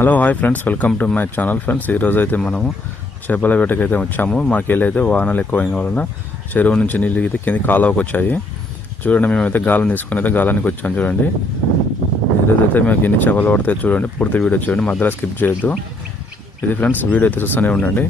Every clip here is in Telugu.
Hello hi friends, welcome to my channel. Friends, ఈరోజు అయితే మనము చేపల వేటకైతే వచ్చాము. మాకెళ్ళి అయితే వాహనాలు ఎక్కువైన వలన చెరువు నుంచి నీళ్ళు అయితే కింద కాలువకి వచ్చాయి. చూడండి, మేమైతే గాలం తీసుకుని అయితే గాలానికి వచ్చాము. చూడండి, ఈరోజు అయితే మాకు ఎన్ని చేపలు పడతాయి చూడండి. పూర్తి వీడియో చూడండి, మధ్యలో స్కిప్ చేయొద్దు. ఇది ఫ్రెండ్స్, వీడియో అయితే చూస్తూనే ఉండండి.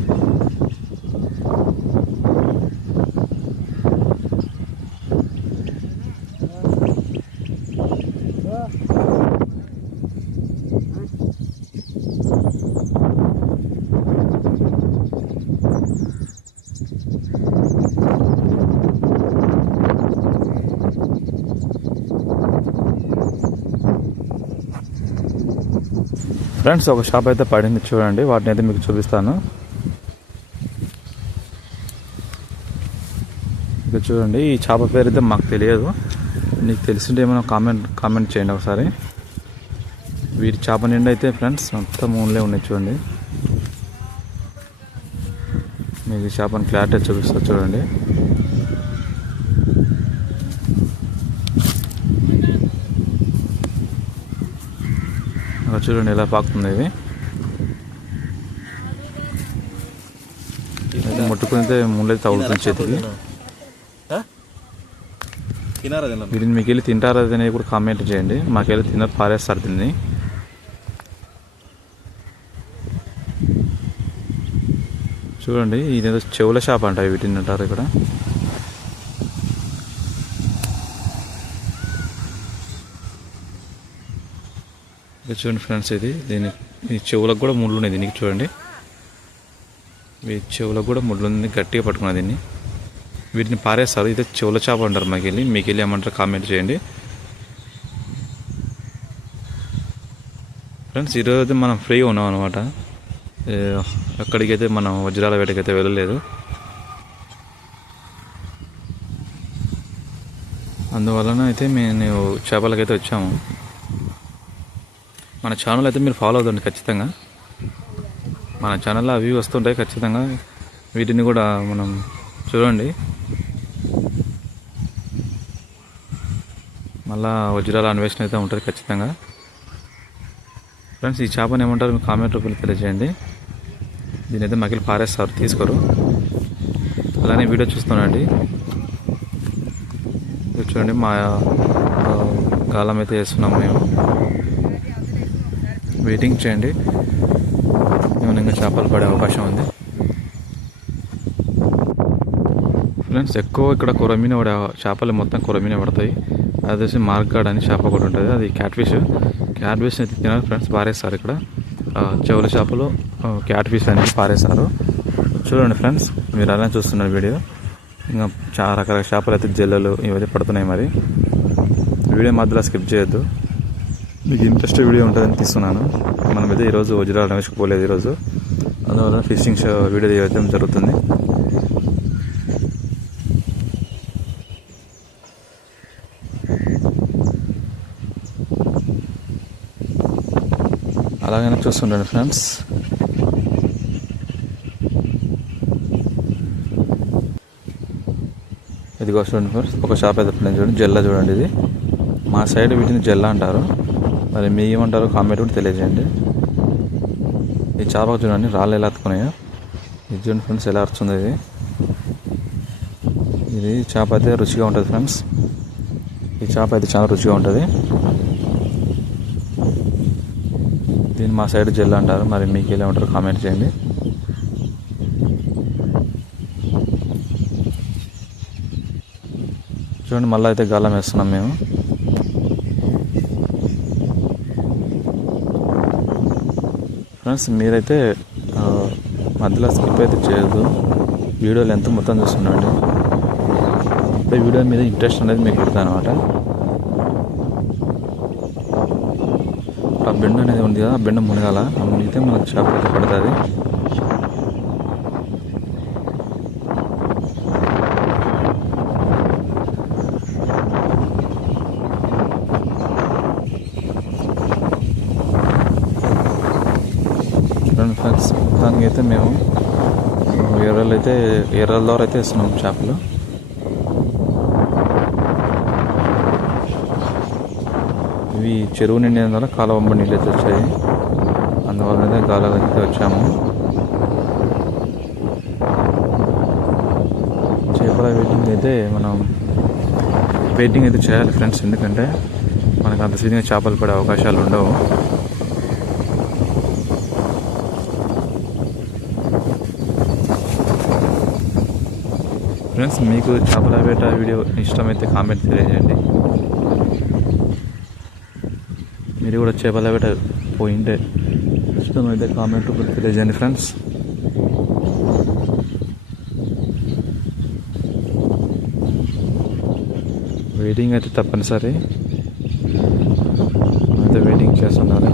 ఫ్రెండ్స్, ఒక షాప్ అయితే పడింది చూడండి, వాటిని అయితే మీకు చూపిస్తాను. ఇక చూడండి, ఈ చేప పేరు అయితే మాకు తెలియదు. నీకు తెలిసింటే ఏమైనా కామెంట్ చేయండి ఒకసారి. వీటి చేప నిండా అయితే ఫ్రెండ్స్ మొత్తం ఊన్లే ఉన్నాయి. చూడండి, మీకు ఈ చేపను క్లారిటీ చూపిస్తా చూడండి. చూడండి ఎలా పాకుతుంది. ఇది ముట్టుకునితే ముళ్ళైతే తగులుతుంది చేతికి. వీటిని మీకు వెళ్ళి తింటారా అనేది కూడా కామెంట్ చేయండి. మాకెళ్ళి తిన్నారు, పారేస్తారు దీన్ని. చూడండి, ఇదేదో చెవుల షాప్ అంట, వీటిని అంటారు ఇక్కడ. చూడండి ఫ్రెండ్స్, ఈ చెవులకు కూడా ముళ్ళు ఉన్నాయి దీనికి. చూడండి, ఈ చెవులకు కూడా ముళ్ళు ఉంది, గట్టిగా పట్టుకున్నా దీన్ని. వీటిని పారేస్తారు. ఇది చెవుల చేప అంటారు. మీకు వెళ్ళి ఏమంటారు కామెంట్ చేయండి. ఫ్రెండ్స్, ఈరోజు మనం ఫ్రీగా ఉన్నాం అనమాట. ఎక్కడికైతే మనం వజ్రాల వేటకైతే వెళ్ళలేదు. అందువలన అయితే మేము చేపలకైతే వచ్చాము. మన ఛానల్ అయితే మీరు ఫాలో అవుతుంది ఖచ్చితంగా. మన ఛానల్లో అవి వస్తుంటాయి ఖచ్చితంగా. వీటిని కూడా మనం చూడండి. మళ్ళా వజ్రాల అన్వేషణ అయితే ఉంటుంది ఖచ్చితంగా. ఫ్రెండ్స్, ఈ చేపను ఏమంటారు మీరు కామెంట్ రూపంలో తెలియజేయండి. దీని అయితే మగిలి పారేస్తారు, తీసుకోరు. అలానే వీడియో చూస్తున్నాండి. చూడండి, మా గాలం అయితే వేస్తున్నాము మేము. వెయిటింగ్ చేయండి, ఏమైనా ఇంకా చేపలు పడే అవకాశం ఉంది. ఫ్రెండ్స్, ఎక్కువ ఇక్కడ కొరమీన పడే చేపలు మొత్తం కొరమీన పడతాయి. అది వచ్చి మార్గాడ్ అని చేప కూడా ఉంటుంది, అది క్యాట్ ఫిష్ అయితే తినాలి ఫ్రెండ్స్. పారేస్తారు ఇక్కడ చెవుల చేపలు, క్యాట్ ఫిష్ అనేది పారేస్తారు. చూడండి ఫ్రెండ్స్, మీరు అలా చూస్తున్నారు వీడియో. ఇంకా చాలా రకాల చేపలు అయితే జల్లలు ఇవైతే పడుతున్నాయి. మరి వీడియో మధ్యలో స్కిప్ చేయొద్దు, మీకు ఇంట్రెస్ట్ వీడియో ఉంటుందని తీస్తున్నాను. మనమైతే ఈరోజు వజ్రాల అన్వేషణకు పోలేదు ఈరోజు. అందువల్ల ఫిషింగ్ వీడియో తీయడం జరుగుతుంది. అలాగైనా చూస్తుండండి ఫ్రెండ్స్. ఇదిగో చూడండి ఫ్రెండ్స్, ఒక షాప్ అయితే చూడండి, జల్ల చూడండి. ఇది మా సైడ్ వీటిని జల్ల అంటారు. మరి మీ ఏమంటారో కామెంట్ కూడా తెలియజేయండి. ఈ చేపకు చూడండి రాళ్ళు ఎలా అతుకున్నాయో. ఇది చూడండి ఫ్రెండ్స్, ఎలా అరుస్తుంది. ఇది చేప అయితే రుచిగా ఉంటుంది ఫ్రెండ్స్. ఈ చేప అయితే చాలా రుచిగా ఉంటుంది. దీన్ని మా సైడ్ జెల్ అంటారు. మరి మీకు ఎలా ఉంటారో కామెంట్ చేయండి. చూడండి, మళ్ళీ అయితే గాలం వేస్తున్నాం మేము. ఫ్రెండ్స్, మీరైతే మధ్యలో స్కిప్ అయితే చేయొద్దు. వీడియో లెంత్ మొత్తం చూస్తుండండి. వీడియో మీద ఇంట్రెస్ట్ అనేది మీకు పెడతాను అనమాట. ఆ బెండ అనేది ఉంది కదా, ఆ బెండ మునగాల. ఆ మునిగితే మనకు చేప అయితే పడుతుంది. ఫ్రెండ్స్, దానికి అయితే మేము ఎర్రల ద్వారా అయితే వేస్తున్నాం చేపలు. ఇవి చెరువు నిండిన ద్వారా కాలువ వంబడి నీళ్ళు అయితే వచ్చాయి. అందువల్లనే గాలాలు అయితే వచ్చాము. చేపల వెయిటింగ్ అయితే మనం వెయిటింగ్ అయితే చేయాలి ఫ్రెండ్స్, ఎందుకంటే మనకు అంత సీజన్గా చేపలు పడే అవకాశాలు ఉండవు. ఫ్రెండ్స్, మీకు చేపల వేట వీడియో ఇష్టమైతే కామెంట్ తెలియజేయండి. మీరు కూడా చేపల వేట పోయింటే ఇష్టమైతే కామెంట్ కూడా తెలియజేయండి ఫ్రెండ్స్. వెయిటింగ్ అయితే తప్పనిసరి, అయితే వెయిటింగ్ చేస్తున్నారు.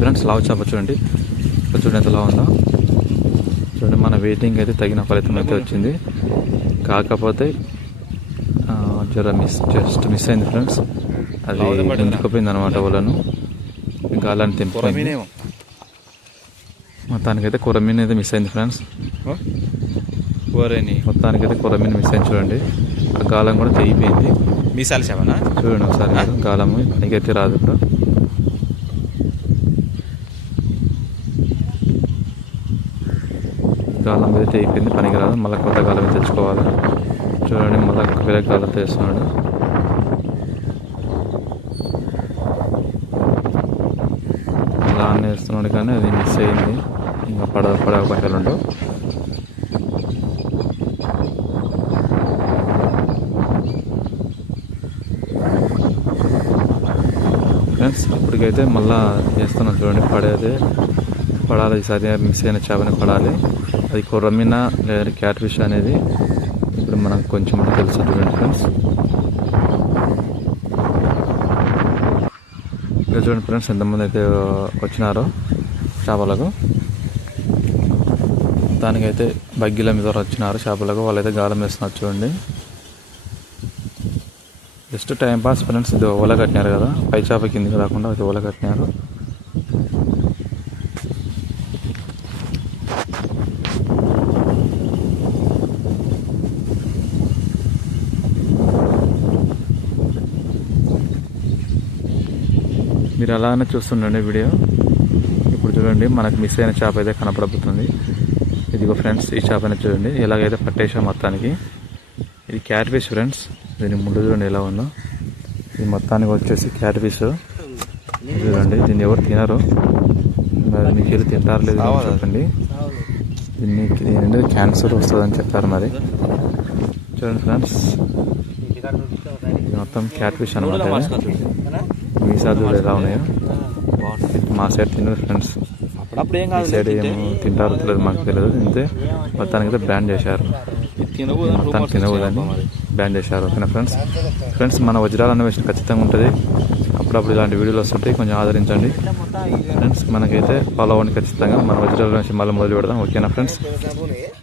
ఫ్రెండ్స్, లావు చేప చూడండి, చూడండి ఎంత లావు ఉందో. చూడండి, మన వెయిటింగ్ అయితే తగిన ఫలితం అయితే వచ్చింది. కాకపోతే జస్ట్ మిస్ అయింది ఫ్రెండ్స్. అది ముందుకుపోయింది అనమాట. వాళ్ళను గాలాన్ని తెంపుకుంది. మొత్తానికైతే కొరమీన్ అయితే మిస్ అయింది ఫ్రెండ్స్. మొత్తానికైతే కొరమీన్ మిస్ అయింది. చూడండి, ఆ గాలం కూడా తెగిపోయింది. మీసాలు చేపనా చూడండి ఒకసారి, గాలము పనికైతే రాదు. ఇప్పుడు గాలం అయితే అయిపోయింది, పనికి రాదు. మళ్ళీ కొత్త గాలం తెచ్చుకోవాలి. చూడండి, మళ్ళీ వేరే గాలం తెస్తున్నాడు. అలా వేస్తున్నాడు కానీ అది మిస్ అయింది. ఇంకా పడే అవకాశాలు ఉండవు. ఫ్రెండ్స్, ఇప్పటికైతే మళ్ళీ చేస్తున్నాం. చూడండి, పడాలి. ఈసారి మిస్ అయిన చేపని పడాలి. అది కొర్రమీన లేదా క్యాట్ ఫిష్ అనేది ఇప్పుడు మనకు కొంచెం తెలుసు. చూడండి ఫ్రెండ్స్, ఇక్కడ చూడండి ఫ్రెండ్స్, ఎంతమంది అయితే వచ్చినారో చేపలకు. దానికైతే బగ్గీల మీద వచ్చినారు చేపలకు. వాళ్ళైతే గాలం వేస్తున్నారు. చూడండి, జస్ట్ టైంపాస్ ఫ్రెండ్స్. ఇది ఓల కట్టినారు కదా, పై చేప కిందికి రాకుండా అయితే ఓల కట్టినారు. మీరు అలానే చూస్తుండండి వీడియో. ఇప్పుడు చూడండి, మనకు మిస్ అయిన చేప అయితే కనపడబోతుంది. ఇదిగో ఫ్రెండ్స్, ఈ చేపని చూడండి ఎలాగైతే పట్టేసాం మొత్తానికి. ఇది క్యాట్ ఫిష్ ఫ్రెండ్స్. దీని ముళ్ళు చూడండి ఎలా ఉందో. ఇది మొత్తానికి వచ్చేసి క్యాట్ ఫిష్ చూడండి. దీన్ని ఎవరు తినరు, మరి మీకు వెళ్ళి తింటారు లేదు చెప్పండి. దీనికి క్యాన్సర్ వస్తుందని చెప్పారు. మరి చూడండి ఫ్రెండ్స్, ఇది మొత్తం క్యాట్ ఫిష్ అనమాట. మీ సైడ్ ఎలా ఉన్నాయో మా సైడ్ తినరు ఫ్రెండ్స్. ఈ సైడ్ ఏమో తింటారు తెలియదు, మాకు తెలియదు. అంతే, మొత్తానికి అయితే బ్యాన్ చేశారు. మొత్తానికి తినకూడదని బ్యాన్ చేశారు. ఓకేనా ఫ్రెండ్స్, మన వజ్రాల అన్వేషణ ఖచ్చితంగా ఉంటుంది. అప్పుడప్పుడు ఇలాంటి వీడియోలు వస్తుంటాయి, కొంచెం ఆదరించండి ఫ్రెండ్స్. మనకైతే ఫాలో అవ్వండి ఖచ్చితంగా. మన వజ్రాల అన్వేషణ మళ్ళీ మొదలు పెడదాం. ఓకేనా ఫ్రెండ్స్.